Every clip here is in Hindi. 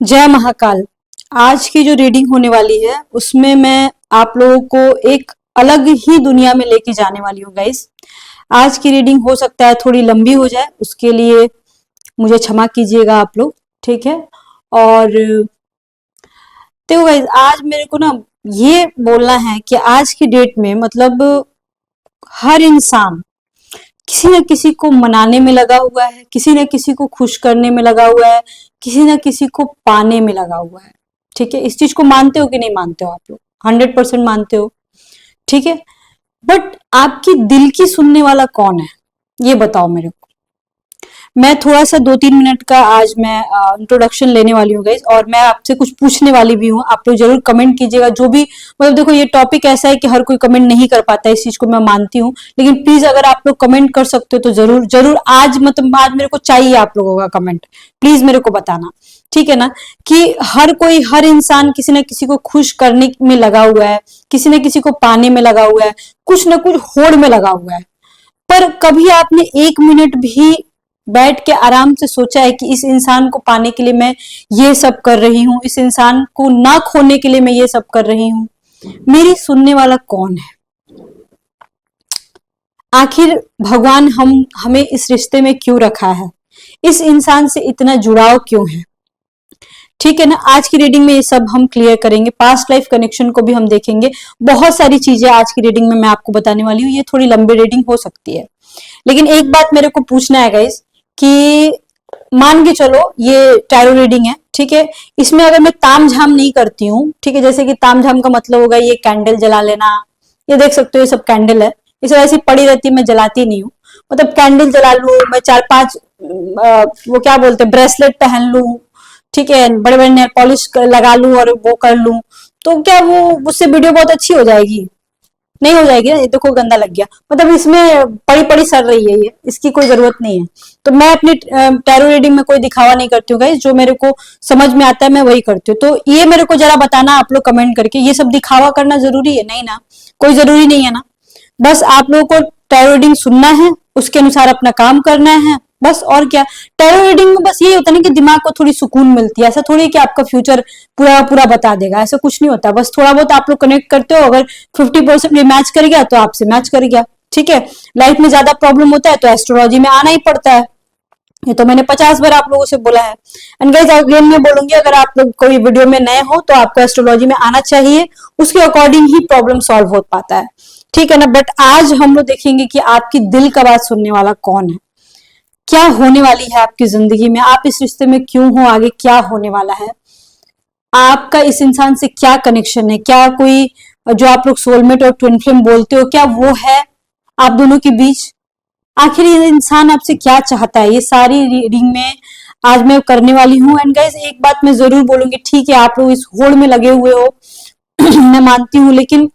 जय महाकाल। आज की जो रीडिंग होने वाली है उसमें मैं आप लोगों को एक अलग ही दुनिया में लेके जाने वाली हूँ गाइस। आज की रीडिंग हो सकता है थोड़ी लंबी हो जाए, उसके लिए मुझे क्षमा कीजिएगा आप लोग, ठीक है। और तो गाइस आज मेरे को ना ये बोलना है कि आज की डेट में मतलब हर इंसान किसी न किसी को मनाने में लगा हुआ है, किसी न किसी को खुश करने में लगा हुआ है, किसी न किसी को पाने में लगा हुआ है, ठीक है। इस चीज को मानते हो कि नहीं मानते हो आप लोग? 100% मानते हो, ठीक है। बट आपकी दिल की सुनने वाला कौन है, ये बताओ मेरे को। मैं थोड़ा सा 2-3 मिनट का आज मैं इंट्रोडक्शन लेने वाली हूँ गाइस, और मैं आपसे कुछ पूछने वाली भी हूँ। आप लोग जरूर कमेंट कीजिएगा, जो भी मतलब देखो ये टॉपिक ऐसा है कि हर कोई कमेंट नहीं कर पाता है, इस चीज को मैं मानती हूँ, लेकिन प्लीज अगर आप लोग कमेंट कर सकते हो तो जरूर जरूर आज मतलब आज मेरे को चाहिए आप लोगों का कमेंट, प्लीज मेरे को बताना, ठीक है ना। कि हर कोई हर इंसान किसी न किसी को खुश करने में लगा हुआ है, किसी न किसी को पाने में लगा हुआ है, कुछ न कुछ होड़ में लगा हुआ है। पर कभी आपने 1 मिनट भी बैठ के आराम से सोचा है कि इस इंसान को पाने के लिए मैं ये सब कर रही हूँ, इस इंसान को ना खोने के लिए मैं ये सब कर रही हूँ? मेरी सुनने वाला कौन है? आखिर भगवान हमें इस रिश्ते में क्यों रखा है? इस इंसान से इतना जुड़ाव क्यों है? ठीक है ना। आज की रीडिंग में ये सब हम क्लियर करेंगे, पास्ट लाइफ कनेक्शन को भी हम देखेंगे, बहुत सारी चीजें आज की रीडिंग में मैं आपको बताने वाली हूँ। ये थोड़ी लंबी रीडिंग हो सकती है, लेकिन एक बात मेरे को पूछना है गाइस कि मान के चलो ये टैरो रीडिंग है, ठीक है। इसमें अगर मैं ताम झाम नहीं करती हूँ, ठीक है, जैसे कि ताम झाम का मतलब होगा ये कैंडल जला लेना, ये देख सकते हो ये सब कैंडल है, इसे ऐसी पड़ी रहती है, मैं जलाती नहीं हूँ। मतलब कैंडल जला लूं मैं, 4-5 वो क्या बोलते हैं ब्रेसलेट पहन लूं, ठीक है, बड़े बड़े नेल पॉलिश लगा लूं और वो कर लूं, तो क्या वो उससे वीडियो बहुत अच्छी हो जाएगी? नहीं हो जाएगी ना। ये देखो गंदा लग गया, मतलब इसमें पड़ी पड़ी सड़ रही है, ये इसकी कोई जरूरत नहीं है। तो मैं अपनी टैरो रीडिंग में कोई दिखावा नहीं करती हूँ गाइस, जो मेरे को समझ में आता है मैं वही करती हूँ। तो ये मेरे को जरा बताना आप लोग कमेंट करके, ये सब दिखावा करना जरूरी है? नहीं ना, कोई जरूरी नहीं है ना। बस आप लोगों को टैरो रीडिंग सुनना है, उसके अनुसार अपना काम करना है, बस। और क्या, टैरो रीडिंग में बस ये होता है ना कि दिमाग को थोड़ी सुकून मिलती है। ऐसा थोड़ी है कि आपका फ्यूचर पूरा पूरा बता देगा, ऐसा कुछ नहीं होता। बस थोड़ा बहुत आप लोग कनेक्ट करते हो, अगर 50% भी मैच कर गया तो आपसे मैच कर गया, ठीक है। लाइफ में ज्यादा प्रॉब्लम होता है तो एस्ट्रोलॉजी में आना ही पड़ता है, ये तो मैंने 50 बार आप लोगों से बोला है। एंड गाइस अगेन मैं बोलूंगी, अगर आप लोग कोई वीडियो में नए हो तो आपको एस्ट्रोलॉजी में आना चाहिए, उसके अकॉर्डिंग ही प्रॉब्लम सॉल्व हो पाता है, ठीक है ना। बट आज हम लोग देखेंगे कि आपकी दिल का बात सुनने वाला कौन है, क्या होने वाली है आपकी जिंदगी में, आप इस रिश्ते में क्यों हो, आगे क्या होने वाला है, आपका इस इंसान से क्या कनेक्शन है, क्या कोई जो आप लोग सोलमेट और ट्विन फ्लेम बोलते हो क्या वो है आप दोनों के बीच? आखिर ये इंसान आपसे क्या चाहता है, ये सारी रीडिंग में आज मैं करने वाली हूँ। एंड गाइस एक बात मैं जरूर बोलूंगी, ठीक है आप लोग इस होड़ में लगे हुए हो मैं मानती हूँ, लेकिन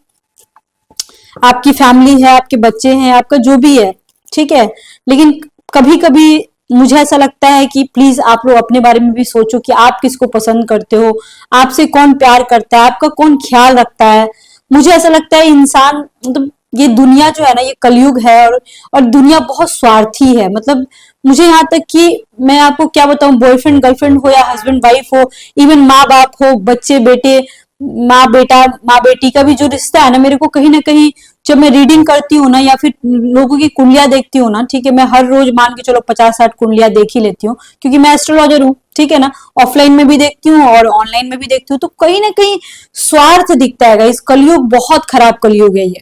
आपकी फैमिली है, आपके बच्चे हैं, आपका जो भी है, ठीक है, लेकिन कभी कभी मुझे ऐसा लगता है कि प्लीज आप लोग अपने बारे में भी सोचो कि आप किसको पसंद करते हो, आपसे कौन प्यार करता है, आपका कौन ख्याल रखता है। मुझे ऐसा लगता है इंसान मतलब ये दुनिया जो है ना ये कलयुग है, और दुनिया बहुत स्वार्थी है। मतलब मुझे यहाँ तक कि मैं आपको क्या बताऊं, बॉयफ्रेंड गर्लफ्रेंड हो या हस्बैंड वाइफ हो, इवन माँ बाप हो, बच्चे बेटे, माँ बेटा माँ बेटी का भी जो रिश्ता है ना, मेरे को कहीं ना कहीं जब मैं रीडिंग करती हूँ ना या फिर लोगों की कुंडलियां देखती हूँ ना, ठीक है, मैं हर रोज मान के चलो 50-60 कुंडलियां देख ही लेती हूँ, क्योंकि मैं एस्ट्रोलॉजर हूँ, ठीक है ना। ऑफलाइन में भी देखती हूँ और ऑनलाइन में भी देखती हूँ, तो कहीं ना कहीं स्वार्थ दिखता है। इस कलयुग बहुत खराब कलयुग है ये,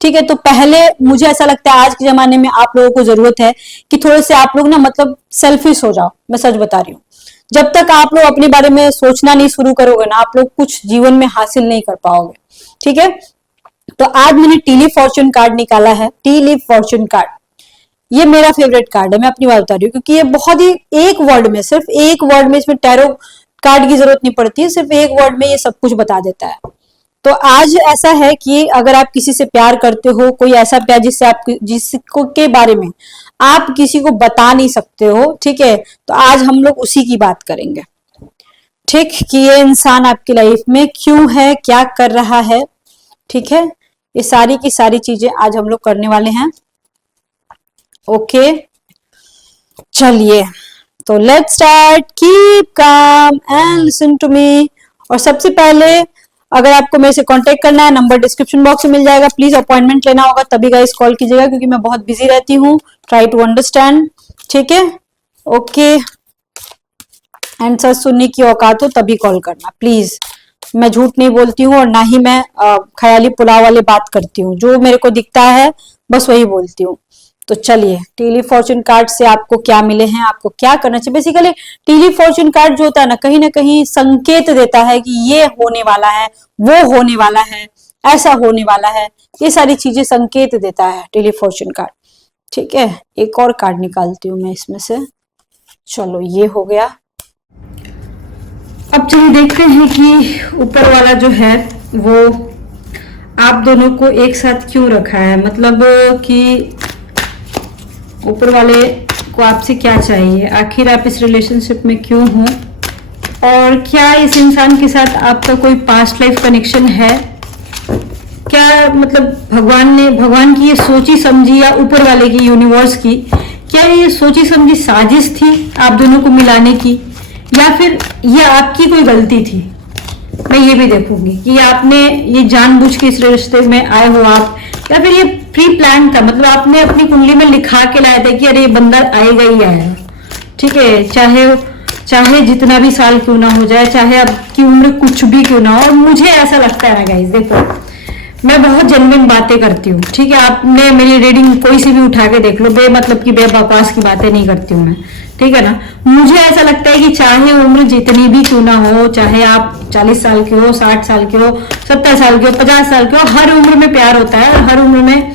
ठीक है। तो पहले मुझे ऐसा लगता है आज के जमाने में आप लोगों को जरूरत है कि थोड़े से आप लोग ना मतलब सेल्फिश हो जाओ, मैं सच बता रही हूँ। जब तक आप लोग अपने बारे में सोचना नहीं शुरू करोगे ना, आप लोग कुछ जीवन में हासिल नहीं कर पाओगे, ठीक है। तो आज मैंने टी लीफ फॉर्चून कार्ड निकाला है, टी लीफ फॉर्चून कार्ड, ये मेरा फेवरेट कार्ड है, मैं अपनी बात बता रही हूँ, क्योंकि ये बहुत ही एक वर्ड में, सिर्फ एक वर्ड में, इसमें टैरो कार्ड की जरूरत नहीं पड़ती है, सिर्फ एक वर्ड में ये सब कुछ बता देता है। तो आज ऐसा है कि अगर आप किसी से प्यार करते हो, कोई ऐसा प्यार जिससे आप जिसको के बारे में आप किसी को बता नहीं सकते हो, ठीक है, तो आज हम लोग उसी की बात करेंगे, ठीक, कि ये इंसान आपकी लाइफ में क्यों है, क्या कर रहा है, ठीक है। ये सारी की सारी चीजें आज हम लोग करने वाले हैं, ओके। चलिए तो let's start, keep calm and listen to me. और सबसे पहले अगर आपको मेरे से कांटेक्ट करना है, नंबर डिस्क्रिप्शन बॉक्स में मिल जाएगा। प्लीज अपॉइंटमेंट लेना होगा तभी गाइस कॉल कीजिएगा, क्योंकि मैं बहुत बिजी रहती हूँ। ट्राई टू अंडरस्टैंड, ठीक है? ओके, एंड सच सुनने की औकात हो तभी कॉल करना प्लीज। मैं झूठ नहीं बोलती हूँ और ना ही मैं ख्याली पुलाव वाले बात करती हूँ। जो मेरे को दिखता है बस वही बोलती हूँ। तो चलिए, टीली फॉर्चून कार्ड से आपको क्या मिले हैं, आपको क्या करना चाहिए। बेसिकली टीली फॉर्चून कार्ड जो होता है ना कहीं संकेत देता है कि ये होने वाला है, वो होने वाला है, ऐसा होने वाला है। ये सारी चीजें संकेत देता है टीली फॉर्चून कार्ड, ठीक है? एक और कार्ड निकालती हूँ मैं इसमें से। चलो, ये हो गया। अब चलिए देखते हैं कि ऊपर वाला जो है वो आप दोनों को एक साथ क्यों रखा है। मतलब कि ऊपर वाले को आपसे क्या चाहिए, आखिर आप इस रिलेशनशिप में क्यों हो, और क्या इस इंसान के साथ आपका कोई पास्ट लाइफ कनेक्शन है। क्या मतलब भगवान की ये सोची समझी, या ऊपर वाले की, यूनिवर्स की, क्या ये सोची समझी साजिश थी आप दोनों को मिलाने की, या फिर ये आपकी कोई गलती थी। मैं ये भी देखूंगी कि आपने ये जानबूझ के इस रिश्ते में आए हो आप, या फिर ये प्री प्लान था। मतलब आपने अपनी कुंडली में लिखा के लाया था कि अरे ये बंदा आएगा ही आएगा, ठीक है? चाहे जितना भी साल क्यों ना हो जाए, चाहे आपकी उम्र कुछ भी क्यों ना हो। और मुझे ऐसा लगता है ना गाइस, देखो मैं बहुत जेन्युइन बातें करती हूँ, ठीक है? आपने मेरी रीडिंग कोई सी भी उठा के देख लो, बेमतलब की बेबकवास की बातें नहीं करती हूँ मैं, ठीक है ना? मुझे ऐसा लगता है कि चाहे उम्र जितनी भी क्यों ना हो, चाहे आप 40 साल के हो, 60 साल के हो, 70 साल के हो, 50 साल के हो, हर उम्र में प्यार होता है। हर उम्र में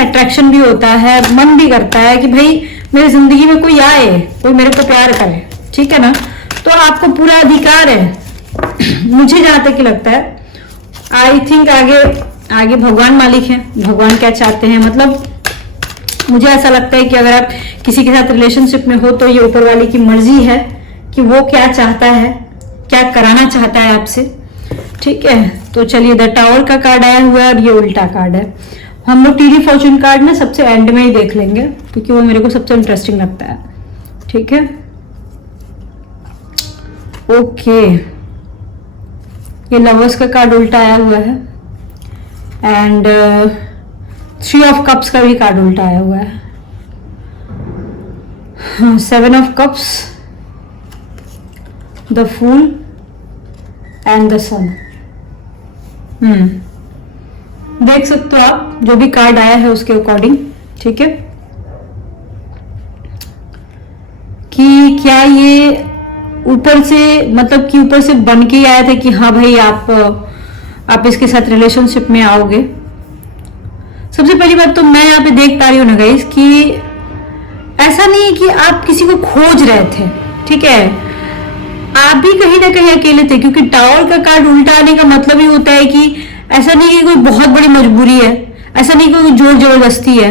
अट्रैक्शन भी होता है, मन भी करता है कि भाई मेरी जिंदगी में कोई आए, कोई मेरे को प्यार करे, ठीक है ना? तो आपको पूरा अधिकार है। मुझे जहां तक लगता है, आई थिंक आगे भगवान मालिक है, भगवान क्या चाहते हैं। मतलब मुझे ऐसा लगता है कि अगर आप किसी के साथ रिलेशनशिप में हो तो ये ऊपर वाले की मर्जी है कि वो क्या चाहता है, क्या कराना चाहता है आपसे, ठीक है? तो चलिए, द टावर का कार्ड आया हुआ है और ये उल्टा कार्ड है। हम लोग टीली फॉर्चून कार्ड ना सबसे एंड में ही देख लेंगे, क्योंकि वो मेरे को सबसे इंटरेस्टिंग लगता है, ठीक है? ओके, ये लवर्स का कार्ड उल्टा आया हुआ है, एंड 3 ऑफ कप्स का भी कार्ड उल्टा आया हुआ है। 7 of cups, the fool and the sun. देख सकते हो आप, जो भी कार्ड आया है उसके अकॉर्डिंग, ठीक है? कि क्या ये ऊपर से, मतलब कि ऊपर से बन के आया था कि हाँ भाई आप इसके साथ रिलेशनशिप में आओगे। सबसे पहली बात तो मैं यहाँ पे देख पा रही हूँ ना गाइस कि ऐसा नहीं है कि आप किसी को खोज रहे थे, ठीक है? आप भी कहीं ना कहीं अकेले थे, क्योंकि टावर का कार्ड उल्टा आने का मतलब ही होता है कि ऐसा नहीं कि कोई बहुत बड़ी मजबूरी है, ऐसा नहीं कोई जोर जबरदस्ती है।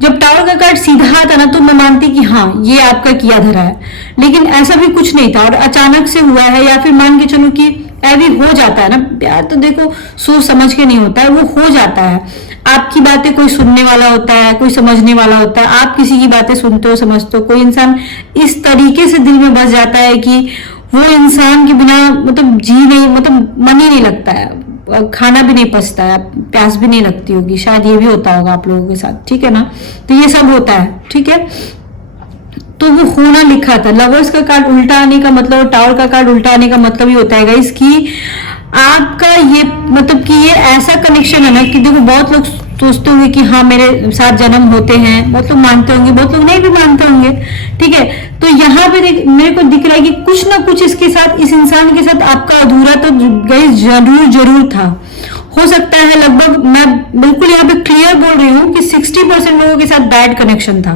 जब टावर का कार्ड सीधा आता ना तो मैं मानती कि हाँ ये आपका किया धरा है, लेकिन ऐसा भी कुछ नहीं था और अचानक से हुआ है। या फिर मान के चलो कि ऐवी हो जाता है ना, प्यार तो देखो सोच समझ के नहीं होता है, वो हो जाता है। आपकी बातें कोई सुनने वाला होता है, कोई समझने वाला होता है। आप किसी की बातें सुनते हो, समझते हो। कोई इंसान इस तरीके से दिल में बस जाता है कि वो इंसान के बिना मतलब जी नहीं, मतलब मन ही नहीं लगता है, खाना भी नहीं पचता है, प्यास भी नहीं लगती होगी, शायद ये भी होता होगा आप लोगों के साथ, ठीक है ना? तो ये सब होता है, ठीक है? तो वो होना लिखा था। लवर्स का कार्ड उल्टा आने का मतलब, टावर का कार्ड उल्टा आने का मतलब ही होता है गाइस कि आपका ये मतलब कि ये ऐसा कनेक्शन है ना कि देखो बहुत लोग सोचते होंगे कि हाँ मेरे साथ जन्म होते हैं, बहुत लोग मानते होंगे, बहुत लोग नहीं भी मानते होंगे, ठीक है? तो यहाँ पे मेरे को दिख रहा है कि कुछ ना कुछ इसके साथ, इस इंसान के साथ आपका अधूरा तो गाइस जरूर था। हो सकता है लगभग, मैं बिल्कुल यहाँ पे क्लियर बोल रही हूँ कि 60% लोगों के साथ बैड कनेक्शन था,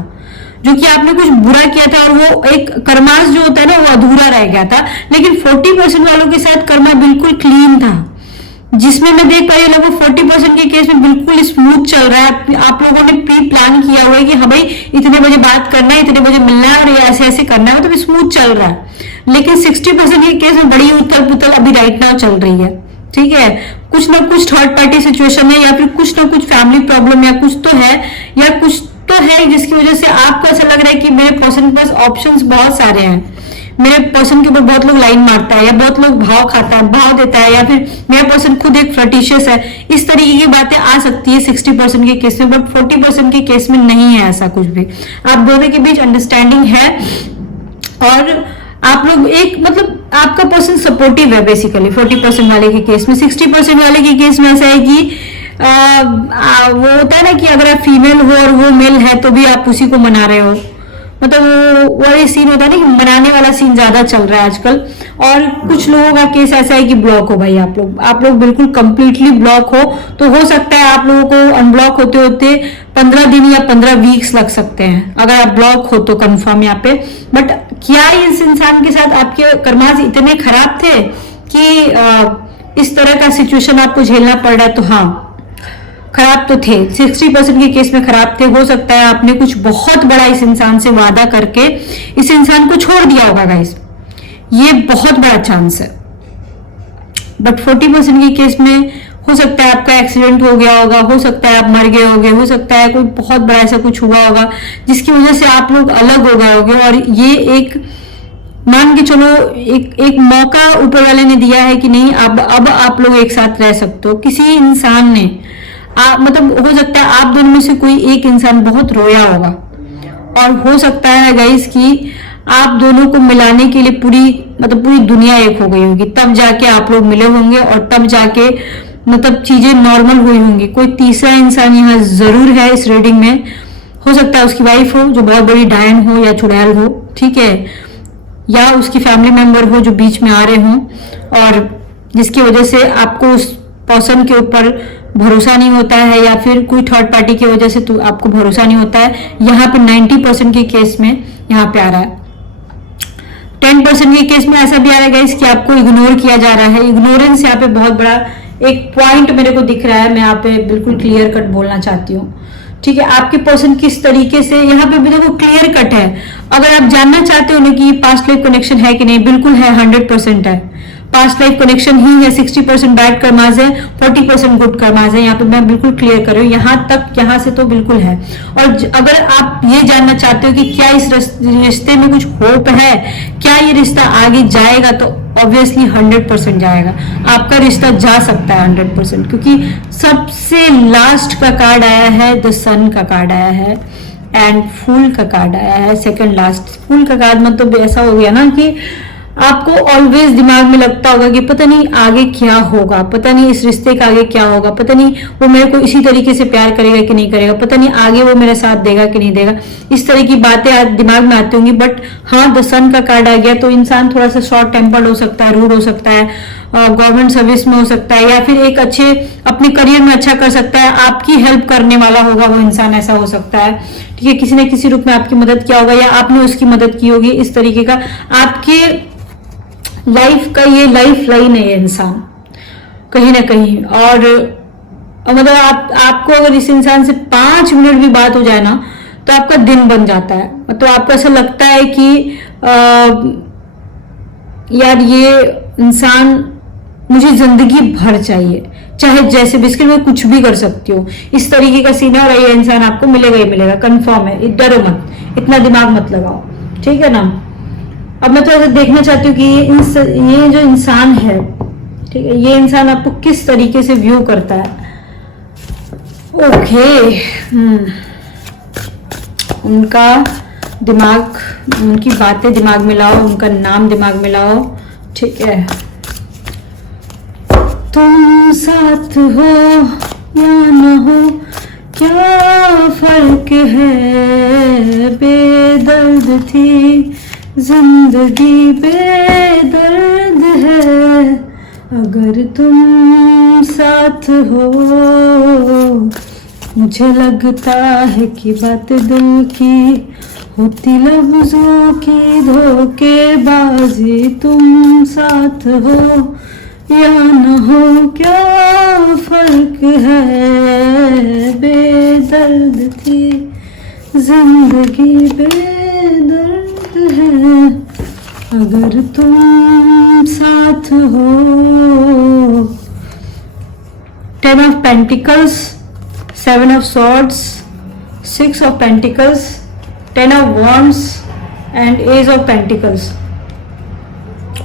जो कि आपने कुछ बुरा किया था और वो एक कर्मास जो होता है ना वो अधूरा रह गया था। लेकिन 40% वालों के साथ कर्मा बिल्कुल क्लीन था, जिसमें मैं देख पाई लगभग 40% के केस में बिल्कुल स्मूथ चल रहा है। आप लोगों ने प्री प्लान किया हुआ है कि हाँ भाई इतने बजे बात करना है, इतने बजे मिलना है और ऐसे ऐसे करना है, मतलब स्मूथ चल रहा है। लेकिन 60% के केस में बड़ी उथल पुथल अभी राइट नाउ चल रही है, ठीक है? कुछ ना कुछ थर्ड पार्टी सिचुएशन है, या फिर कुछ ना कुछ फैमिली प्रॉब्लम या कुछ तो है, या कुछ तो है, जिसकी वजह से आपको ऐसा लग रहा है कि मेरे पर्सन के पास ऑप्शंस बहुत सारे हैं, मेरे पर्सन के ऊपर बहुत लोग लाइन मारता है, या बहुत लोग भाव खाता है, भाव देता है, या फिर मेरा पर्सन खुद एक फ्लर्टिशियस है, इस तरीके की बातें आ सकती है 60% के केस में, बट 40% के केस में नहीं है ऐसा कुछ भी। आप दोनों के बीच अंडरस्टैंडिंग है और आप लोग एक मतलब आपका पर्सन सपोर्टिव है बेसिकली 40% वाले के केस में। 60% वाले के केस में ऐसा है कि वो होता है ना कि अगर आप फीमेल हो और वो मेल है तो भी आप उसी को मना रहे हो, मतलब वो ये सीन होता है ना कि मनाने वाला सीन ज्यादा चल रहा है आजकल। और कुछ लोगों का केस ऐसा है कि ब्लॉक हो भाई, आप लोग बिल्कुल कंप्लीटली ब्लॉक हो, तो हो सकता है आप लोगों को अनब्लॉक होते होते 15 दिन या 15 वीक्स लग सकते हैं अगर आप ब्लॉक हो तो कंफर्म यहाँ पे। बट क्या इस इंसान के साथ आपके कर्मास इतने खराब थे कि इस तरह का सिचुएशन आपको झेलना पड़ रहा है? तो हाँ, खराब तो थे, 60% के केस में खराब थे। हो सकता है आपने कुछ बहुत बड़ा इस इंसान से वादा करके इस इंसान को छोड़ दिया होगा गाइस, ये बहुत बड़ा चांस है। बट 40% के केस में हो सकता है आपका एक्सीडेंट हो गया होगा, हो सकता है आप मर गए होगे, हो सकता है कोई बहुत बड़ा ऐसा कुछ हुआ होगा जिसकी वजह से आप लोग अलग हो गए होगे। और ये एक मान के चलो एक मौका ऊपर वाले ने दिया है कि नहीं अब आप लोग एक साथ रह सकते हो। किसी इंसान ने मतलब हो सकता है आप दोनों में से कोई एक इंसान बहुत रोया होगा, और हो सकता है गाइस कि आप दोनों को मिलाने के लिए पूरी दुनिया एक हो गई होगी, तब जाके आप लोग मिले होंगे और तब जाके मतलब चीजें नॉर्मल हुई होंगी। कोई तीसरा इंसान यहाँ जरूर है इस रीडिंग में, हो सकता है उसकी वाइफ हो जो बहुत बड़ी डायन हो या चुड़ैल हो, ठीक है, या उसकी फैमिली मेंबर हो जो बीच में आ रहे हों और जिसकी वजह से आपको उस पर्सन के ऊपर भरोसा नहीं होता है, या फिर कोई थर्ड पार्टी की वजह से तो आपको भरोसा नहीं होता है। यहाँ पे 90% के केस में यहाँ पे आ रहा है। 10% के केस में ऐसा भी आ रहा है कि आपको इग्नोर किया जा रहा है। इग्नोरेंस यहाँ पे बहुत बड़ा एक पॉइंट मेरे को दिख रहा है, मैं यहाँ पे बिल्कुल क्लियर कट बोलना चाहती हूँ, ठीक है। आपके पर्सन किस तरीके से यहाँ पे भी देखो क्लियर कट है। अगर आप जानना चाहते हो ना कि पास्ट लाइफ कनेक्शन है कि नहीं, बिल्कुल है, 100% है। पास्ट लाइफ कनेक्शन ही है, 60% बैड कर्माज है, 40% गुड कर्माज है। यहाँ पे मैं बिल्कुल क्लियर कर रही हूँ, यहाँ तक, यहाँ से तो बिल्कुल है। और अगर आप ये जानना चाहते हो कि क्या इस रिश्ते में कुछ होप है, क्या ये रिश्ता आगे जाएगा, तो ऑब्वियसली 100% जाएगा। आपका रिश्ता जा सकता है 100%, क्योंकि सबसे लास्ट का कार्ड आया है, द सन का कार्ड आया है एंड फूल का कार्ड आया है, सेकंड लास्ट। फूल का कार्ड मतलब ऐसा हो गया ना कि आपको ऑलवेज दिमाग में लगता होगा कि पता नहीं आगे क्या होगा, पता नहीं इस रिश्ते का आगे क्या होगा, पता नहीं वो मेरे को इसी तरीके से प्यार करेगा कि नहीं करेगा, पता नहीं आगे वो मेरा साथ देगा कि नहीं देगा। इस तरह की बातें दिमाग में आती होंगी। बट हाँ, द सन का कार्ड आ गया तो इंसान थोड़ा सा शॉर्ट टेम्पर्ड हो सकता है, रूड हो सकता है, गवर्नमेंट सर्विस में हो सकता है, या फिर एक अच्छे अपने करियर में अच्छा कर सकता है, आपकी हेल्प करने वाला होगा वो इंसान, ऐसा हो सकता है, ठीक है। किसी न किसी रूप में आपकी मदद किया होगा या आपने उसकी मदद की होगी। इस तरीके का आपके लाइफ का ये लाइफ लाइन है ये इंसान कहीं ना कहीं। और मतलब आपको अगर इस इंसान से 5 मिनट भी बात हो जाए ना तो आपका दिन बन जाता है। मतलब आपको ऐसा लगता है कि यार ये इंसान मुझे जिंदगी भर चाहिए, चाहे जैसे भी, इसके लिए मैं कुछ भी कर सकती हूँ, इस तरीके का सीन है। और ये इंसान आपको मिलेगा ही मिलेगा, कंफर्म है, डरो मत, इतना दिमाग मत लगाओ, ठीक है ना। अब मैं थोड़ा सा देखना चाहती हूँ कि ये जो इंसान है, ठीक है, ये इंसान आपको किस तरीके से व्यू करता है। ओके, उनका दिमाग, उनकी बातें दिमाग में लाओ, उनका नाम दिमाग में लाओ, ठीक है। तुम साथ हो या न हो क्या फर्क है, बेदर्द थी जिंदगी बेदर्द है, अगर तुम साथ हो। मुझे लगता है कि बात दिल की होती लफ्जों की धोखेबाजी, तुम साथ हो या न हो क्या फर्क है, बेदर्द थी जिंदगी बेदर्द है, अगर तुम साथ हो। 10 of pentacles, 7 of swords, 6 of pentacles, 10 of wands and ace of pentacles.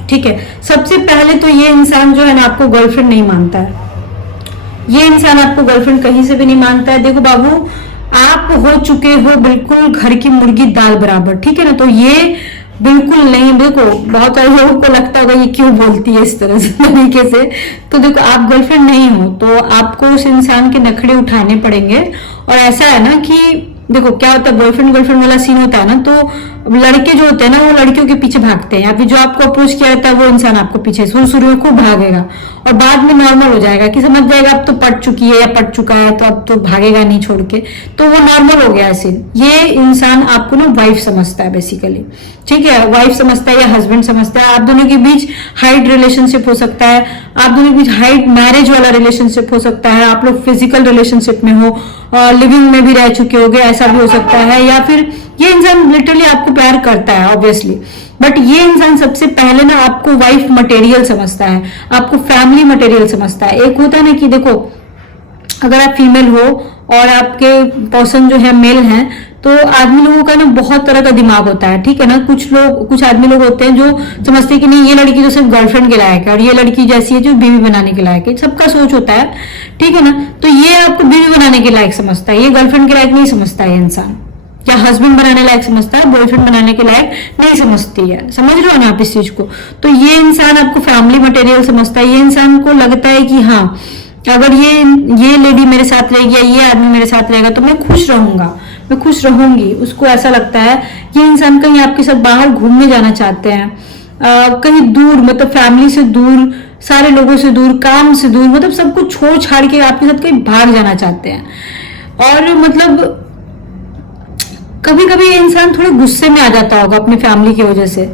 ठीक है, सबसे पहले तो ये इंसान जो है ना आपको गर्लफ्रेंड नहीं मानता है। ये इंसान आपको गर्लफ्रेंड कहीं से भी नहीं मानता है। देखो बाबू, आप हो चुके हो बिल्कुल घर की मुर्गी दाल बराबर, ठीक है ना। तो ये बिल्कुल नहीं, देखो बहुत सारे लोगों को लगता होगा ये क्यों बोलती है इस तरह से तरीके से। तो देखो, आप गर्लफ्रेंड नहीं हो तो आपको उस इंसान के नखड़े उठाने पड़ेंगे। और ऐसा है ना कि देखो क्या होता है, बॉयफ्रेंड गर्लफ्रेंड वाला सीन होता है ना, तो लड़के जो होते हैं ना वो लड़कियों के पीछे भागते हैं, या फिर जो आपको अप्रोच किया रहता है वो इंसान आपको पीछे शुरू में खूब भागेगा और बाद में नॉर्मल हो जाएगा कि समझ जाएगा अब तो पट चुकी है या पट चुका है तो अब तो भागेगा नहीं छोड़ के, तो वो नॉर्मल हो गया सीन। ये इंसान आपको ना वाइफ समझता है बेसिकली, ठीक है, वाइफ समझता है या हस्बैंड समझता है। आप दोनों के बीच हाइट रिलेशनशिप हो सकता है, आप दोनों के बीच हाइट मैरिज वाला रिलेशनशिप हो सकता है, आप लोग फिजिकल रिलेशनशिप में हो, लिविंग में भी रह चुके होगे, ऐसा भी हो सकता है। या फिर ये इंसान लिटरली आपको प्यार करता है ऑब्वियसली, बट ये इंसान सबसे पहले ना आपको वाइफ मटेरियल समझता है, आपको फैमिली मटेरियल समझता है। एक होता है ना कि देखो, अगर आप फीमेल हो और आपके पर्सन जो है मेल हैं, तो आदमी लोगों का ना बहुत तरह का दिमाग होता है, ठीक है ना। कुछ आदमी लोग होते हैं जो समझते हैं कि नहीं ये लड़की तो सिर्फ गर्लफ्रेंड के लायक है और ये लड़की जैसी है जो बीवी बनाने के लायक है। सबका सोच होता है, ठीक है ना। तो ये आपको बीवी बनाने के लायक समझता है, ये गर्लफ्रेंड के लायक नहीं समझता है इंसान, या हस्बैंड बनाने लायक समझता है, बॉयफ्रेंड बनाने के लायक नहीं समझती है। समझ रहे हो ना आप इस चीज को। तो ये इंसान आपको फैमिली मटेरियल समझता है। ये इंसान को लगता है कि हाँ, अगर ये लेडी मेरे साथ रहेगी या ये आदमी मेरे साथ रहेगा तो मैं खुश रहूंगा, मैं खुश रहूंगी। उसको ऐसा लगता है। ये इंसान कहीं आपके साथ बाहर घूमने जाना चाहते हैं, कहीं दूर, मतलब फैमिली से दूर, सारे लोगों से दूर, काम से दूर, मतलब सब कुछ छोड़ छाड़ के आपके साथ कहीं भाग जाना चाहते हैं। और मतलब कभी कभी ये इंसान थोड़े गुस्से में आ जाता होगा अपनी फैमिली की वजह से,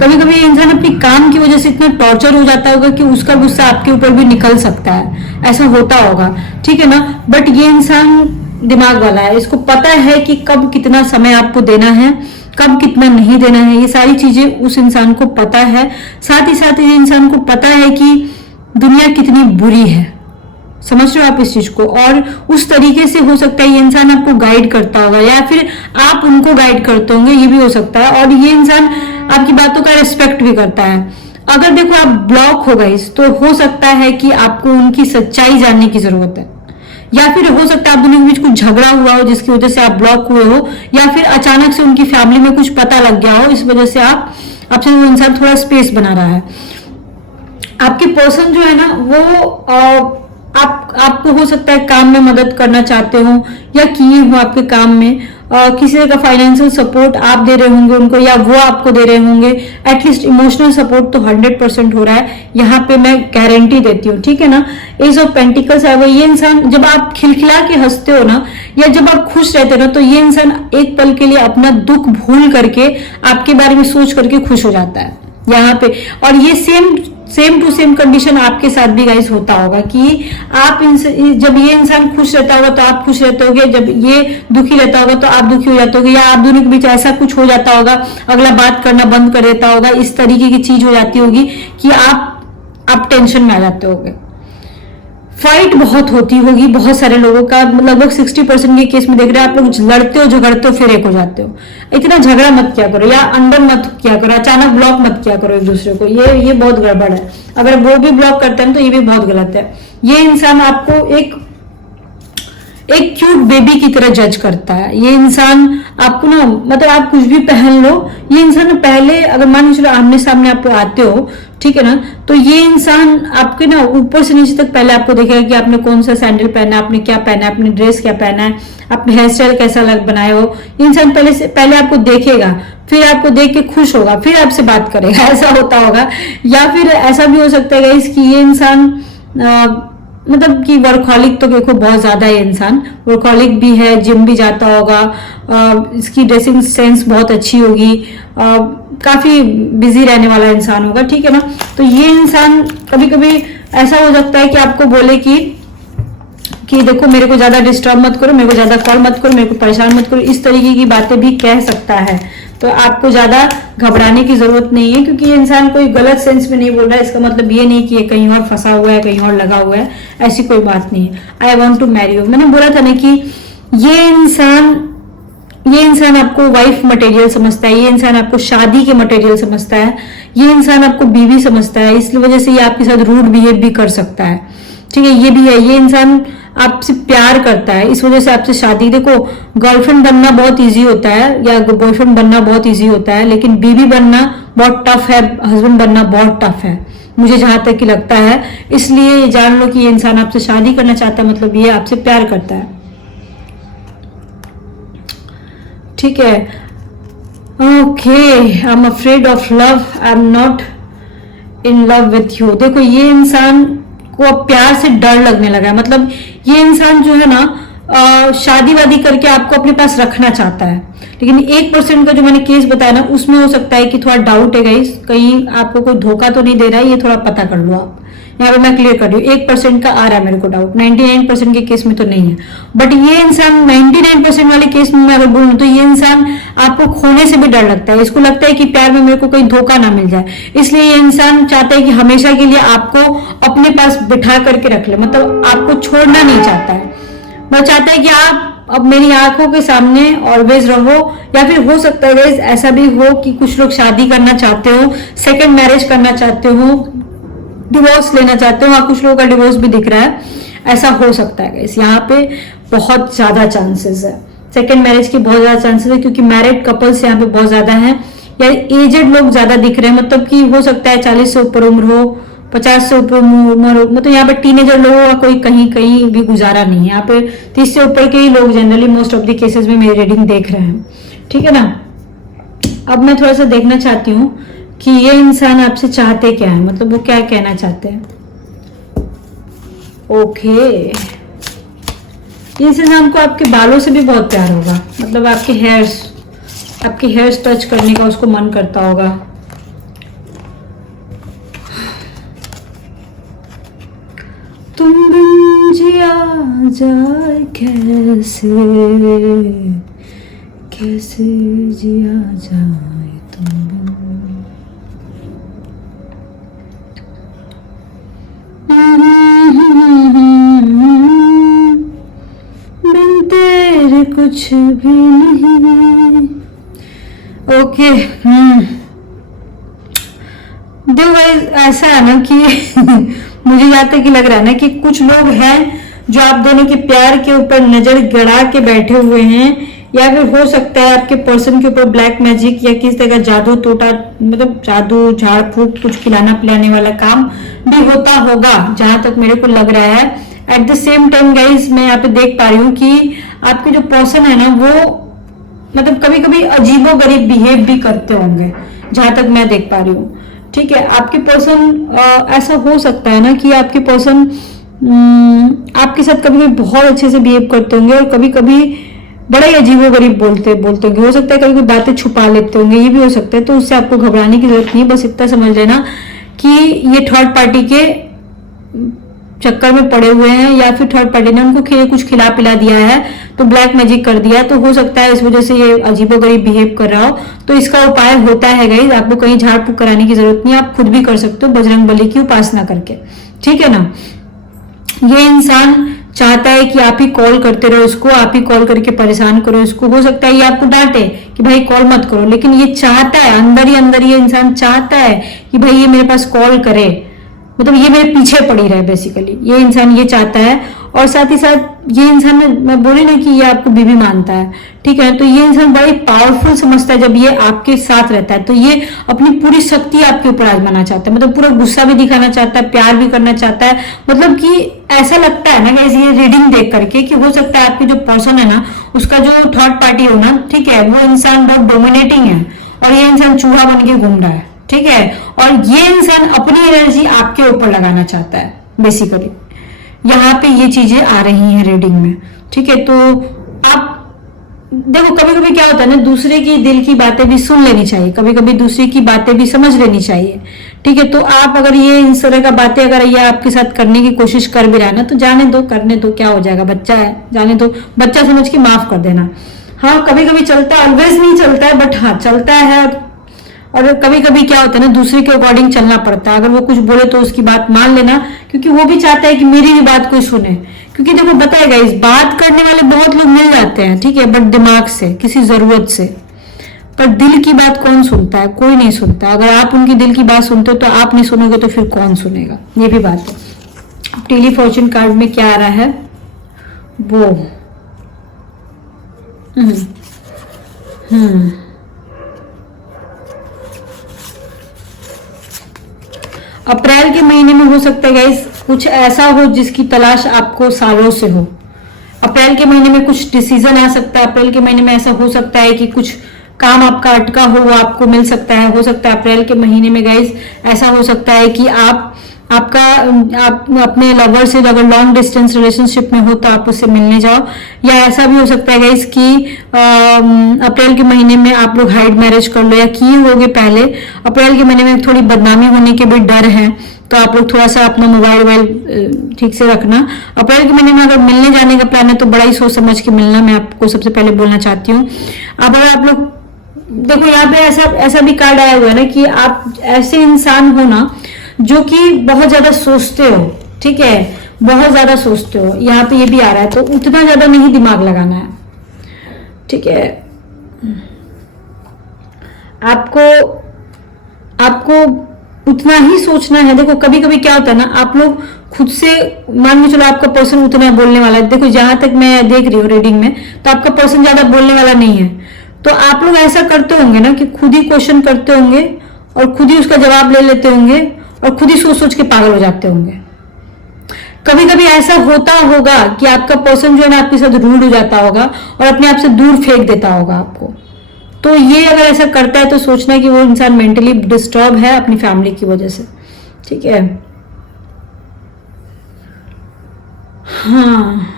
कभी कभी ये इंसान अपनी काम की वजह से इतना टॉर्चर हो जाता होगा कि उसका गुस्सा आपके ऊपर भी निकल सकता है, ऐसा होता होगा, ठीक है ना। बट ये इंसान दिमाग वाला है, इसको पता है कि कब कितना समय आपको देना है, कब कितना नहीं देना है, ये सारी चीजें उस इंसान को पता है। साथ ही साथ ये इंसान को पता है कि दुनिया कितनी बुरी है, समझ रहे हो आप इस चीज को। और उस तरीके से हो सकता है ये इंसान आपको गाइड करता होगा या फिर आप उनको गाइड करते होंगे, ये भी हो सकता है। और ये इंसान आपकी बातों का रिस्पेक्ट भी करता है। अगर देखो आप ब्लॉक हो गए तो हो सकता है कि आपको उनकी सच्चाई जानने की जरूरत है, या फिर हो सकता है आप दोनों के बीच कुछ झगड़ा हुआ हो जिसकी वजह से आप ब्लॉक हुए हो, या फिर अचानक से उनकी फैमिली में कुछ पता लग गया हो, इस वजह से आपसे वो इंसान थोड़ा स्पेस बना रहा है। आपके पर्सन जो है ना वो आपको हो सकता है काम में मदद करना चाहते हो या किए हो आपके काम में, किसी तरह का फाइनेंशियल सपोर्ट आप दे रहे होंगे उनको या वो आपको दे रहे होंगे। एटलीस्ट इमोशनल सपोर्ट तो 100% हो रहा है, यहाँ पे मैं गारंटी देती हूँ, ठीक है ना। एज ऑफ पेंटिकल्स है वो। ये इंसान जब आप खिलखिला के हंसते हो ना, या जब आप खुश रहते हो ना, तो ये इंसान एक पल के लिए अपना दुख भूल करके आपके बारे में सोच करके खुश हो जाता है यहाँ पे। और ये सेम टू सेम कंडीशन आपके साथ भी गाइस होता होगा कि आप जब ये इंसान खुश रहता होगा तो आप खुश रहते होगे, जब ये दुखी रहता होगा तो आप दुखी हो जाते होगे, या आप दोनों के बीच ऐसा कुछ हो जाता होगा, अगला बात करना बंद कर देता होगा, इस तरीके की चीज हो जाती होगी कि आप टेंशन में आ जाते होगे। फाइट बहुत होती होगी बहुत सारे लोगों का, लगभग 60% के केस में देख रहे हैं आप लोग लड़ते हो, झगड़ते हो, फिर एक हो जाते हो। इतना झगड़ा मत किया करो, या अंदर मत किया करो, अचानक ब्लॉक मत किया करो एक दूसरे को, ये बहुत गड़बड़ है। अगर वो भी ब्लॉक करते हैं तो ये भी बहुत गलत है। ये इंसान आपको एक क्यूट बेबी की तरह जज करता है। ये इंसान आपको ना, मतलब आप कुछ भी पहन लो, ये इंसान पहले, अगर मान लीजिए आमने सामने आप आते हो, ठीक है ना, तो ये इंसान आपके ना ऊपर से नीचे तक पहले आपको देखेगा कि आपने कौन सा सैंडल पहना है, आपने क्या पहना है, आपने ड्रेस क्या पहना है, आपने हेयर स्टाइल कैसा बनाए हो। ये इंसान पहले आपको देखेगा, फिर आपको देख के खुश होगा, फिर आपसे बात करेगा, ऐसा होता होगा। या फिर ऐसा भी हो सकता है कि ये इंसान मतलब कि वर्कहॉलिक, तो देखो बहुत ज्यादा है इंसान, वर्कहॉलिक भी है, जिम भी जाता होगा, इसकी ड्रेसिंग सेंस बहुत अच्छी होगी, काफी बिजी रहने वाला इंसान होगा, ठीक है ना। तो ये इंसान कभी कभी ऐसा हो सकता है कि आपको बोले कि देखो मेरे को ज्यादा डिस्टर्ब मत करो, मेरे को ज्यादा कॉल मत करो, मेरे को परेशान मत करो, इस तरीके की बातें भी कह सकता है। तो आपको ज्यादा घबराने की जरूरत नहीं है, क्योंकि ये इंसान कोई गलत सेंस में नहीं बोल रहा है। इसका मतलब ये नहीं कि ये कहीं और फंसा हुआ है, कहीं और लगा हुआ है, ऐसी कोई बात नहीं है। I want to marry you, मैंने बोला था ना कि ये इंसान ये इंसान आपको वाइफ मटेरियल समझता है, ये इंसान आपको शादी के मटेरियल समझता है, ये इंसान आपको बीवी समझता है, इस वजह से ये आपके साथ रूड बिहेव भी कर सकता है। ठीक है, ये भी है, ये इंसान आपसे प्यार करता है, इस वजह से आपसे शादी। देखो, गर्लफ्रेंड बनना बहुत इजी होता है या बॉयफ्रेंड बनना बहुत इजी होता है, लेकिन बीवी बनना बहुत टफ है, हस्बैंड बनना बहुत टफ है, मुझे जहां तक कि लगता है। इसलिए जान लो कि ये इंसान आपसे शादी करना चाहता है, मतलब ये आपसे प्यार करता है। ठीक है, okay, I am afraid of love, I am not in love with you. देखो, ये इंसान को अब प्यार से डर लगने लगा है, मतलब ये इंसान जो है ना शादी वादी करके आपको अपने पास रखना चाहता है, लेकिन 1% का जो मैंने केस बताया ना, उसमें हो सकता है कि थोड़ा डाउट है गाइस, कहीं आपको कोई धोखा तो नहीं दे रहा है, ये थोड़ा पता कर लो आप। यहाँ पे मैं क्लियर कर रही हूँ, 1% का आ रहा है मेरे को डाउट, 99% के केस में तो नहीं है। बट ये इंसान 99% वाले केस में मैं अगर बोलूँ तो ये इंसान आपको खोने से भी डर लगता है, इसको लगता है कि प्यार में मेरे को कोई धोखा ना मिल जाए, इसलिए ये इंसान चाहता है कि हमेशा के लिए आपको अपने पास बिठा करके रख ले, मतलब आपको छोड़ना नहीं चाहता है। वो चाहता है कि आप अब मेरी आंखों के सामने ऑलवेज रहो, या फिर हो सकता है गाइस ऐसा भी हो कि कुछ लोग शादी करना चाहते हो, सेकंड मैरिज करना चाहते हो, डिवोर्स लेना चाहते हो, वहां कुछ लोगों का डिवोर्स भी दिख रहा है, ऐसा हो सकता है गाइस। यहाँ पे बहुत ज्यादा चांसेस है, सेकंड मैरिज की बहुत ज्यादा चांसेस है, क्योंकि मैरिड कपल्स यहाँ पे बहुत ज्यादा है, या एजेड लोग ज्यादा दिख रहे हैं, मतलब कि हो सकता है 40 से ऊपर उम्र हो, 50 से ऊपर उम्र हो, मतलब यहाँ पे टीनेजर लोगों का कोई कहीं कहीं भी गुजारा नहीं है, यहाँ पे 30 से ऊपर के ही लोग generally most of the cases में मेरी रीडिंग देख रहे हैं। ठीक है ना, अब मैं थोड़ा सा देखना चाहती हूँ कि ये इंसान आपसे चाहते क्या है, मतलब वो क्या कहना चाहते हैं। ओके, इस इंसान को आपके बालों से भी बहुत प्यार होगा, मतलब आपके हेयर्स टच करने का उसको मन करता होगा। तुम बिन जिया जाए कैसे, कैसे जिया जाए तुम बिन तेरे कुछ भी नहीं। ओके, देखो भाई, ऐसा है ना कि मुझे यहाँ तक कि लग रहा है ना कि कुछ लोग हैं जो आप दोनों के प्यार के ऊपर नजर गड़ा के बैठे हुए हैं, या फिर हो सकता है आपके पर्सन के ऊपर ब्लैक मैजिक या किस तरह का जादू टोटा, मतलब जादू झाड़ फूक कुछ खिलाना पिलाने वाला काम भी होता होगा, जहां तक मेरे को लग रहा है। At the same time guys, मैं यहाँ पे देख पा रही हूँ कि आपके जो पर्सन है ना, वो मतलब कभी कभी अजीबो गरीब बिहेव भी करते होंगे, जहां तक मैं देख पा रही हूँ। ठीक है, आपके पर्सन ऐसा हो सकता है ना कि आपके पर्सन आपके साथ कभी कभी बहुत अच्छे से बिहेव करते होंगे, और कभी कभी बड़ा ही अजीबो गरीब बोलते होंगे, हो सकता है कभी कोई बातें छुपा लेते होंगे, ये भी हो सकता है। तो उससे आपको घबराने की जरूरत नहीं, बस इतना समझ लेना कि ये थर्ड पार्टी के चक्कर में पड़े हुए हैं, या फिर थर्ड पार्टी ने उनको कुछ खिला पिला दिया है, तो ब्लैक मैजिक कर दिया, तो हो सकता है इस वजह से ये अजीबोगरीब बिहेव कर रहा हो। तो इसका उपाय होता है गाइस, आपको कहीं झाड़ फूक कराने की जरूरत नहीं, आप खुद भी कर सकते हो बजरंग बली की उपासना करके। ठीक है ना, ये इंसान चाहता है कि आप ही कॉल करते रहो इसको, आप ही कॉल करके परेशान करो इसको। हो सकता है ये आपको डांटे कि भाई कॉल मत करो, लेकिन ये चाहता है अंदर ही अंदर, ये इंसान चाहता है कि भाई ये मेरे पास कॉल करे, मतलब ये मेरे पीछे पड़ी रहे बेसिकली, ये इंसान ये चाहता है। और साथ ही साथ ये इंसान, मैं बोली ना कि ये आपको बीवी मानता है, ठीक है, तो ये इंसान बड़ी पावरफुल समझता है जब ये आपके साथ रहता है, तो ये अपनी पूरी शक्ति आपके ऊपर आजमाना चाहता है, मतलब पूरा गुस्सा भी दिखाना चाहता है, प्यार भी करना चाहता है। मतलब कि ऐसा लगता है ना गाइस, ये रीडिंग देख करके कि हो सकता है आपके जो पर्सन है ना, उसका जो थर्ड पार्टी हो ना, ठीक है, वो इंसान बहुत डोमिनेटिंग है, और ये इंसान चूहा बन के घूम रहा है, ठीक है, और ये इंसान अपनी एनर्जी आपके ऊपर लगाना चाहता है बेसिकली। यहाँ पे ये चीजें आ रही हैं रीडिंग में, ठीक है। तो आप देखो, कभी कभी क्या होता है ना, दूसरे की दिल की बातें भी सुन लेनी चाहिए, कभी कभी दूसरे की बातें भी समझ लेनी चाहिए, ठीक है। तो आप अगर ये इस तरह का बातें अगर ये आपके साथ करने की कोशिश कर भी रहा है ना, तो जाने दो, करने दो, क्या हो जाएगा, बच्चा है, जाने दो, बच्चा समझ के माफ कर देना। हाँ, कभी कभी चलता है, ऑलवेज नहीं चलता है, बट हाँ चलता है, और कभी कभी क्या होता है ना, दूसरे के अकॉर्डिंग चलना पड़ता है। अगर वो कुछ बोले तो उसकी बात मान लेना, क्योंकि वो भी चाहता है कि मेरी भी बात कोई सुने। क्योंकि देखो बताएगा, इस बात करने वाले बहुत लोग मिल जाते हैं, ठीक है, बट दिमाग से, किसी जरूरत से। पर दिल की बात कौन सुनता है? कोई नहीं सुनता। अगर आप उनकी दिल की बात सुनते हो तो आप नहीं सुनोगे तो फिर कौन सुनेगा? ये भी बात है। टेली फॉर्चून कार्ड में क्या आ रहा है वो अप्रैल के महीने में हो सकता है गाइस कुछ ऐसा हो जिसकी तलाश आपको सालों से हो। अप्रैल के महीने में कुछ डिसीजन आ सकता है। अप्रैल के महीने में ऐसा हो सकता है कि कुछ काम आपका अटका हो वो आपको मिल सकता है। हो सकता है अप्रैल के महीने में गाइस ऐसा हो सकता है कि आप अपने लवर से अगर लॉन्ग डिस्टेंस रिलेशनशिप में हो तो आप उससे मिलने जाओ। या ऐसा भी हो सकता है गाइस कि अप्रैल के महीने में आप लोग हाइड मैरिज कर लो या किए होगे पहले। अप्रैल के महीने में थोड़ी बदनामी होने के भी डर है, तो आप लोग थोड़ा सा अपना मोबाइल ठीक से रखना। अप्रैल के महीने में अगर मिलने जाने का प्लान है तो बड़ा ही सोच समझ के मिलना, मैं आपको सबसे पहले बोलना चाहती हूँ। अब अगर आप लोग देखो यहाँ पे ऐसा भी कार्ड आया हुआ है ना कि आप ऐसे इंसान हो ना जो कि बहुत ज्यादा सोचते हो, ठीक है, बहुत ज्यादा सोचते हो। यहाँ पे ये भी आ रहा है, तो उतना ज्यादा नहीं दिमाग लगाना है, ठीक है। आपको उतना ही सोचना है। देखो कभी कभी क्या होता है ना, आप लोग खुद से मान के चलो आपका पर्सन उतना बोलने वाला है। देखो जहां तक मैं देख रही हूँ रीडिंग में, तो आपका पर्सन ज्यादा बोलने वाला नहीं है। तो आप लोग ऐसा करते होंगे ना कि खुद ही क्वेश्चन करते होंगे और खुद ही उसका जवाब ले लेते होंगे और खुद ही सोच सोच के पागल हो जाते होंगे। कभी कभी ऐसा होता होगा कि आपका पर्सन जो है ना आपके साथ रूड हो जाता होगा और अपने आप से दूर फेंक देता होगा आपको। तो ये अगर ऐसा करता है तो सोचना है कि वो इंसान मेंटली डिस्टर्ब है अपनी फैमिली की वजह से, ठीक है। हाँ,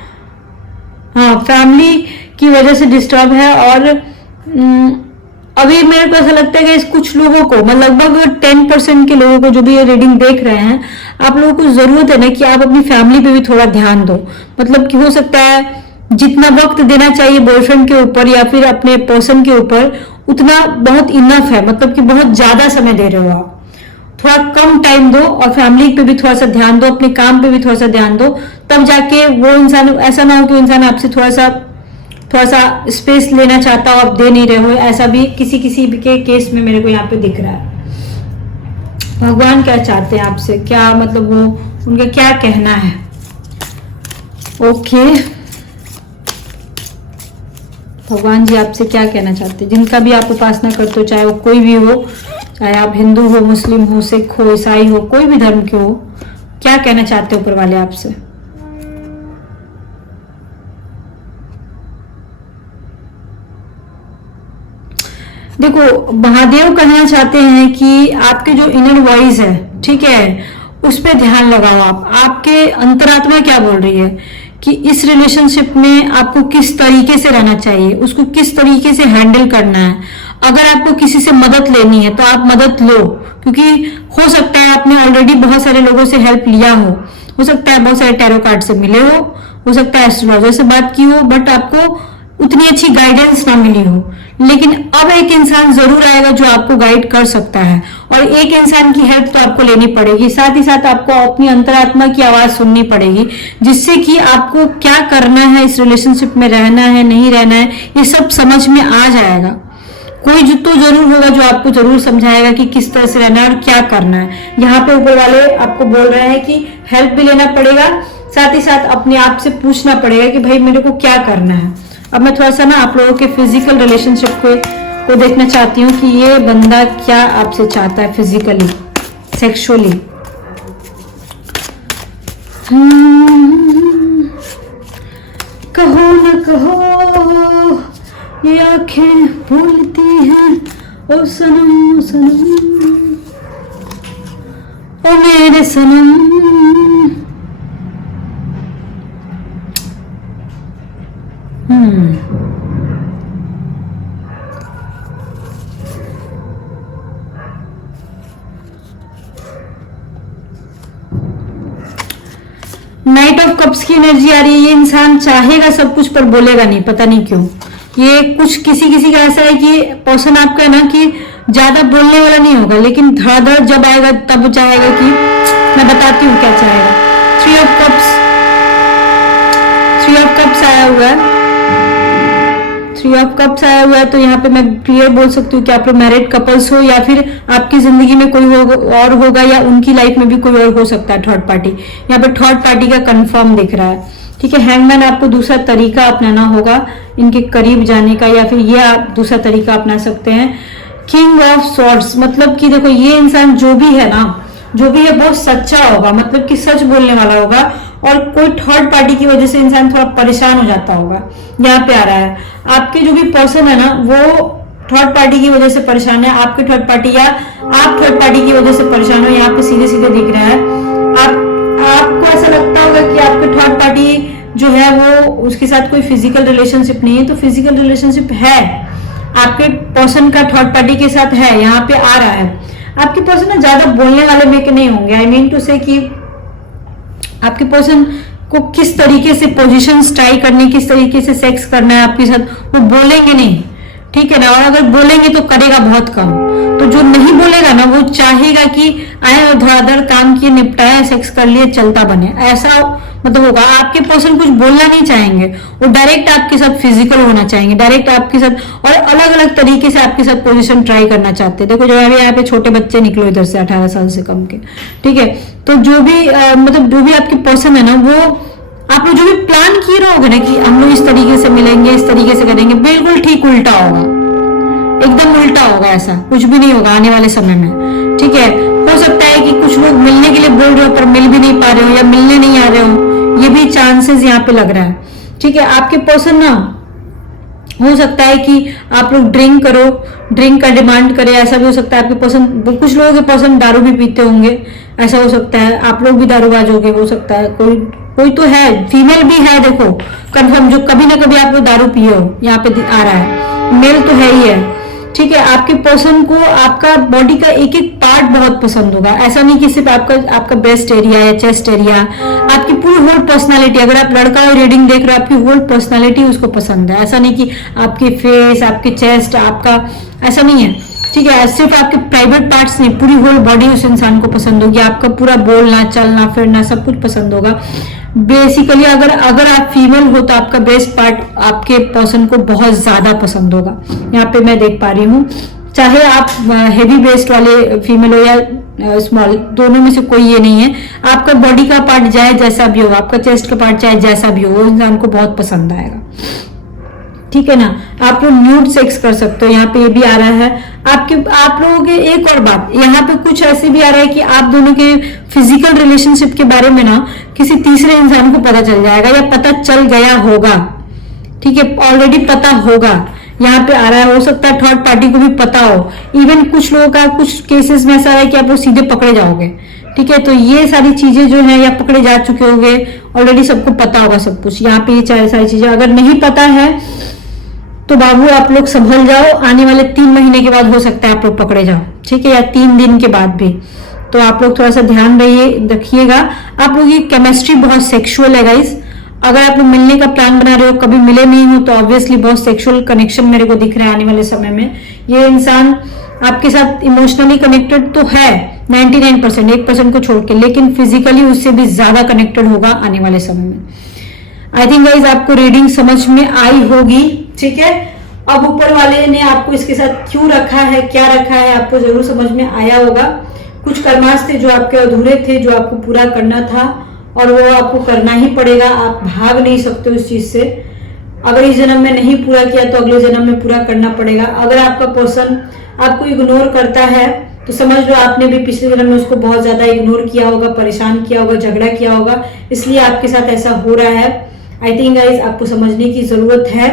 फैमिली की वजह से डिस्टर्ब है। और अभी मेरे को ऐसा लगता है कि कुछ लोगों को, मतलब लगभग 10% के लोगों को जो भी ये रीडिंग देख रहे हैं, आप लोगों को जरूरत है ना कि आप अपनी फैमिली पे भी थोड़ा ध्यान दो। मतलब कि हो सकता है जितना वक्त देना चाहिए बॉयफ्रेंड के ऊपर या फिर अपने पर्सन के ऊपर उतना बहुत इनफ है, मतलब कि बहुत ज्यादा समय दे रहे हो आप। थोड़ा कम टाइम दो और फैमिली पे भी थोड़ा सा ध्यान दो, अपने काम पे भी थोड़ा सा ध्यान दो, तब जाके वो इंसान, ऐसा ना हो कि इंसान आपसे थोड़ा सा स्पेस लेना चाहता हो, आप दे नहीं रहे हो। ऐसा भी किसी के केस में मेरे को यहाँ पे दिख रहा है। भगवान क्या चाहते हैं आपसे, क्या मतलब वो उनका क्या कहना है? ओके, भगवान जी आपसे क्या कहना चाहते हैं? जिनका भी आप उपासना करते हो, चाहे वो कोई भी हो, चाहे आप हिंदू हो, मुस्लिम हो, सिख हो, ईसाई हो, कोई भी धर्म के हो, क्या कहना चाहते हो ऊपर वाले आपसे? देखो महादेव कहना चाहते हैं कि आपके जो इनर वॉइस है, ठीक है, उस पर ध्यान लगाओ। आपके अंतरात्मा क्या बोल रही है कि इस रिलेशनशिप में आपको किस तरीके से रहना चाहिए, उसको किस तरीके से हैंडल करना है। अगर आपको किसी से मदद लेनी है तो आप मदद लो, क्योंकि हो सकता है आपने ऑलरेडी बहुत सारे लोगों से हेल्प लिया हो सकता है बहुत सारे टैरो कार्ड से मिले हो सकता है एस्ट्रोलॉजर से बात की हो, बट आपको उतनी अच्छी गाइडेंस ना मिली हो। लेकिन अब एक इंसान जरूर आएगा जो आपको गाइड कर सकता है, और एक इंसान की हेल्प तो आपको लेनी पड़ेगी। साथ ही साथ आपको अपनी अंतरात्मा की आवाज सुननी पड़ेगी, जिससे कि आपको क्या करना है, इस रिलेशनशिप में रहना है नहीं रहना है, ये सब समझ में आ जाएगा। कोई जो तो जरूर होगा जो आपको जरूर समझाएगा कि किस तरह से रहना है और क्या करना है। यहाँ पे ऊपर वाले आपको बोल रहे हैं कि हेल्प भी लेना पड़ेगा, साथ ही साथ अपने आप से पूछना पड़ेगा कि भाई मेरे को क्या करना है। अब मैं थोड़ा सा ना आप लोगों के फिजिकल रिलेशनशिप को देखना चाहती हूँ कि ये बंदा क्या आपसे चाहता है फिजिकली, सेक्सुअली। कहो न कहो ये आंखें बोलती हैं, ओ सनम ओ सनम ओ मेरे सनम। नाइट ऑफ कप्स की एनर्जी आ रही है। ये इंसान चाहेगा सब कुछ पर बोलेगा नहीं, पता नहीं क्यों। ये कुछ किसी का ऐसा है कि पर्सन आपका है ना कि ज्यादा बोलने वाला नहीं होगा, लेकिन धड़ाधड़ जब आएगा तब वो चाहेगा कि मैं बताती हूँ क्या चाहेगा। थ्री ऑफ कप्स आया हुआ है, थ्री ऑफ कप्स आया हुआ है। तो यहाँ पे मैं क्लियर बोल सकती हूँ कि आप लोग मैरिड कपल्स हो, या फिर आपकी जिंदगी में कोई और होगा, या उनकी लाइफ में भी कोई और हो सकता है थर्ड पार्टी। यहाँ पे थर्ड पार्टी का कंफर्म दिख रहा है, ठीक है। हैंगमैन, आपको दूसरा तरीका अपनाना होगा इनके करीब जाने का, या फिर ये आप दूसरा तरीका अपना सकते हैं। किंग ऑफ सॉर्ड्स, मतलब कि देखो ये इंसान जो भी है ना, जो भी है बहुत सच्चा होगा, मतलब कि सच बोलने वाला होगा, और कोई थर्ड पार्टी की वजह से इंसान थोड़ा परेशान हो जाता होगा। यहाँ पे आ रहा है आपके जो भी पर्सन है ना, वो थर्ड पार्टी की वजह से परेशान है, आपके थर्ड पार्टी या आप थर्ड पार्टी की वजह से परेशान हो। यहाँ पे सीधे सीधे दिख रहा है। आपको ऐसा लगता होगा कि आपके थर्ड पार्टी जो है वो उसके साथ कोई फिजिकल रिलेशनशिप नहीं है, तो फिजिकल रिलेशनशिप है आपके पर्सन का थर्ड पार्टी के साथ है, यहाँ पे आ रहा है। आपके पर्सन ना ज्यादा बोलने वाले में के नहीं होंगे, आई मीन टू से कि आपके पर्सन को किस तरीके से पोजीशंस ट्राई करनी, किस तरीके से सेक्स करना है आपके साथ, वो बोलेंगे नहीं, ठीक है ना। और अगर बोलेंगे तो करेगा बहुत कम। तो जो नहीं बोलेगा ना, वो चाहेगा कि आए और धड़ाधड़ काम किए, निपटाया, सेक्स कर लिए, चलता बने, ऐसा मतलब होगा। आपके पर्सन कुछ बोलना नहीं चाहेंगे, वो डायरेक्ट आपके साथ फिजिकल होना चाहेंगे, डायरेक्ट आपके साथ, और अलग अलग तरीके से आपके साथ पोजीशन ट्राई करना चाहते हैं। देखो जो अभी यहाँ पे छोटे बच्चे निकलो इधर से 18 साल से कम के, ठीक है। तो जो भी मतलब जो भी आपके पर्सन है ना, वो आप लोग जो भी प्लान किए रहोगे ना कि हम लोग इस तरीके से मिलेंगे, इस तरीके से करेंगे, बिल्कुल ठीक उल्टा होगा, एकदम उल्टा होगा। ऐसा कुछ भी नहीं होगा आने वाले समय में, ठीक है। हो सकता है कि कुछ लोग मिलने के लिए बोल रहे हो पर मिल भी नहीं पा रहे हो, या मिलने नहीं आ रहे हो, ये भी चांसेस यहाँ पे लग रहा है, ठीक है। आपके पर्सन ना हो सकता है कि आप लोग ड्रिंक करो, ड्रिंक का डिमांड करे, ऐसा भी हो सकता है। आपके पर्सन, कुछ लोगों के पर्सन दारू भी पीते होंगे, ऐसा हो सकता है। आप लोग भी दारूबाज हो सकता है। कोई तो है, फीमेल भी है, देखो कंफर्म, जो कभी ना कभी आप लोग दारू पिए हो, यहाँ पे आ रहा है। मेल तो है ही है, ठीक है। आपके पर्सन को आपका बॉडी का एक एक पार्ट बहुत पसंद होगा, ऐसा नहीं कि सिर्फ आपका ब्रेस्ट एरिया या चेस्ट एरिया, आपकी पूरी होल पर्सनालिटी। अगर आप लड़का और रीडिंग देख रहे हो, आपकी होल पर्सनालिटी उसको पसंद है, ऐसा नहीं कि आपके फेस, आपके चेस्ट, आपका, ऐसा नहीं है, ठीक है। सिर्फ आपके प्राइवेट पार्ट्स नहीं, पूरी होल बॉडी उस इंसान को पसंद होगी, आपका पूरा बोलना, चलना, फिरना सब कुछ पसंद होगा। बेसिकली अगर आप फीमेल हो तो आपका ब्रेस्ट पार्ट आपके पर्सन को बहुत ज्यादा पसंद होगा, यहाँ पे मैं देख पा रही हूँ। चाहे आप हेवी ब्रेस्ट वाले फीमेल हो या स्मॉल, दोनों में से कोई ये नहीं है। आपका बॉडी का पार्ट चाहे जैसा भी हो, आपका चेस्ट का पार्ट चाहे जैसा भी हो, वो इंसान को बहुत पसंद आएगा, ठीक है ना। आप लोग न्यूड सेक्स कर सकते हो, यहाँ पे ये भी आ रहा है। आप लोगों के एक और बात, यहाँ पे कुछ ऐसे भी आ रहा है कि आप दोनों के फिजिकल रिलेशनशिप के बारे में ना किसी तीसरे इंसान को पता चल जाएगा, या पता चल गया होगा, ठीक है, ऑलरेडी पता होगा। यहाँ पे आ रहा है, हो सकता है थर्ड पार्टी को भी पता हो। इवन कुछ लोगों का, कुछ केसेस में ऐसा है कि आप लोग सीधे पकड़े जाओगे, ठीक है। तो ये सारी चीजें जो है, या पकड़े जा चुके होंगे ऑलरेडी, सबको पता होगा सब कुछ। यहाँ पे ये सारी चीजें अगर नहीं पता है तो बाबू आप लोग संभल जाओ, आने वाले 3 महीने के बाद हो सकता है आप लोग पकड़े जाओ, ठीक है, या 3 दिन के बाद भी। तो आप लोग थोड़ा सा ध्यान रखिएगा। आप लोग की केमिस्ट्री बहुत सेक्सुअल है गाइस। अगर आप लोग मिलने का प्लान बना रहे हो, कभी मिले नहीं हो, तो ऑब्वियसली बहुत सेक्सुअल कनेक्शन मेरे को दिख रहा है आने वाले समय में। ये इंसान आपके साथ इमोशनली कनेक्टेड तो है 99%, 1% को छोड़ के, लेकिन फिजिकली उससे भी ज्यादा कनेक्टेड होगा आने वाले समय में। आई थिंक गाइज आपको रीडिंग समझ में आई होगी, ठीक है। अब ऊपर वाले ने आपको इसके साथ क्यों रखा है, क्या रखा है, आपको जरूर समझ में आया होगा। कुछ कर्मास थे जो आपके अधूरे थे, जो आपको पूरा करना था, और वो आपको करना ही पड़ेगा। आप भाग नहीं सकते उस चीज से। अगर इस जन्म में नहीं पूरा किया तो अगले जन्म में पूरा करना पड़ेगा। अगर आपका पर्सन आपको इग्नोर करता है तो समझ लो आपने भी पिछले जन्म में उसको बहुत ज्यादा इग्नोर किया होगा, परेशान किया होगा, झगड़ा किया होगा, इसलिए आपके साथ ऐसा हो रहा है। आई थिंक गाइज आपको समझने की जरूरत है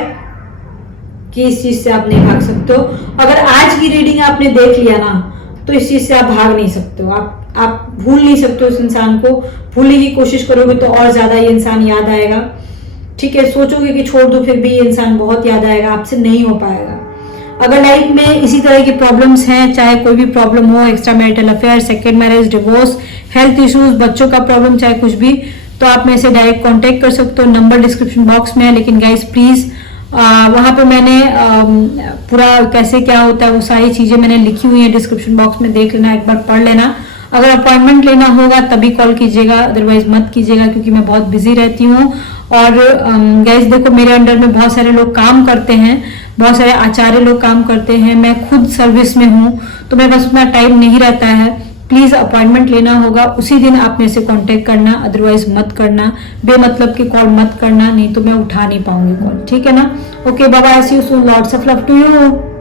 कि इस चीज से आप नहीं भाग सकते हो। अगर आज की रीडिंग आपने देख लिया ना, तो इस चीज से आप भाग नहीं सकते हो। आप भूल नहीं सकते हो उस इंसान को। भूलने की कोशिश करोगे तो और ज्यादा ये इंसान याद आएगा, ठीक है। सोचोगे कि छोड़ दो, फिर भी ये इंसान बहुत याद आएगा, आपसे नहीं हो पाएगा। अगर लाइफ में इसी तरह की प्रॉब्लम्स हैं, चाहे कोई भी प्रॉब्लम हो, extra marital affair, second marriage, divorce, health issues, बच्चों का प्रॉब्लम, चाहे कुछ भी, तो आप मेरे से डायरेक्ट कांटेक्ट कर सकते हो। नंबर डिस्क्रिप्शन बॉक्स में है। लेकिन गाइस प्लीज वहां पे मैंने पूरा कैसे क्या होता है वो सारी चीजें मैंने लिखी हुई है, डिस्क्रिप्शन बॉक्स में देख लेना, एक बार पढ़ लेना। अगर अपॉइंटमेंट लेना होगा तभी कॉल कीजिएगा, अदरवाइज मत कीजिएगा क्योंकि मैं बहुत बिजी रहती हूँ। और गाइस देखो, मेरे अंडर में बहुत सारे लोग काम करते हैं, बहुत सारे आचार्य लोग काम करते हैं, मैं खुद सर्विस में हूँ, तो मेरे पास उतना टाइम नहीं रहता है। प्लीज अपॉइंटमेंट लेना होगा उसी दिन आप मेरे से कांटेक्ट करना, अदरवाइज मत करना, बेमतलब की कॉल मत करना, नहीं तो मैं उठा नहीं पाऊंगी कॉल, ठीक है ना। Okay, bye bye, see you soon, lots of love to you.